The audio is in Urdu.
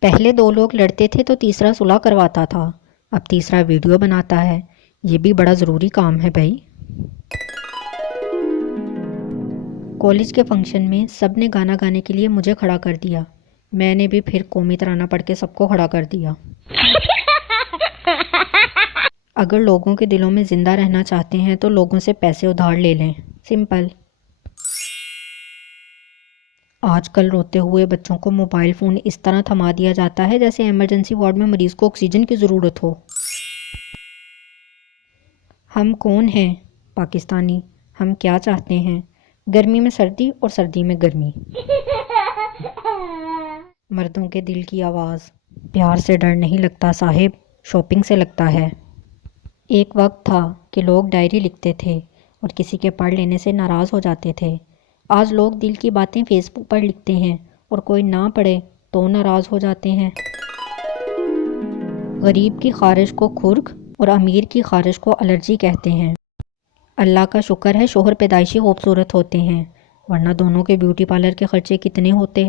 پہلے دو لوگ لڑتے تھے تو تیسرا صلح کرواتا تھا، اب تیسرا ویڈیو بناتا ہے۔ یہ بھی بڑا ضروری کام ہے بھائی۔ کالج کے فنکشن میں سب نے گانا گانے کے لیے مجھے کھڑا کر دیا، میں نے بھی پھر قومی ترانہ پڑھ کے سب کو کھڑا کر دیا۔ اگر لوگوں کے دلوں میں زندہ رہنا چاہتے ہیں تو لوگوں سے پیسے ادھار لے لیں، سمپل۔ آج کل روتے ہوئے بچوں کو موبائل فون اس طرح تھما دیا جاتا ہے جیسے ایمرجنسی وارڈ میں مریض کو آکسیجن کی ضرورت ہو۔ ہم کون ہیں؟ پاکستانی۔ ہم کیا چاہتے ہیں؟ گرمی میں سردی اور سردی میں گرمی۔ مردوں کے دل کی آواز۔ پیار سے ڈر نہیں لگتا صاحب، شاپنگ سے لگتا ہے۔ ایک وقت تھا کہ لوگ ڈائری لکھتے تھے اور کسی کے پڑھ لینے سے ناراض ہو جاتے تھے۔ آج لوگ دل کی باتیں فیس بک پر لکھتے ہیں اور کوئی نہ پڑھے تو ناراض ہو جاتے ہیں۔ غریب کی خارش کو کھرک اور امیر کی خارش کو الرجی کہتے ہیں۔ اللہ کا شکر ہے شوہر پیدائشی خوبصورت ہوتے ہیں، ورنہ دونوں کے بیوٹی پارلر کے خرچے کتنے ہوتے۔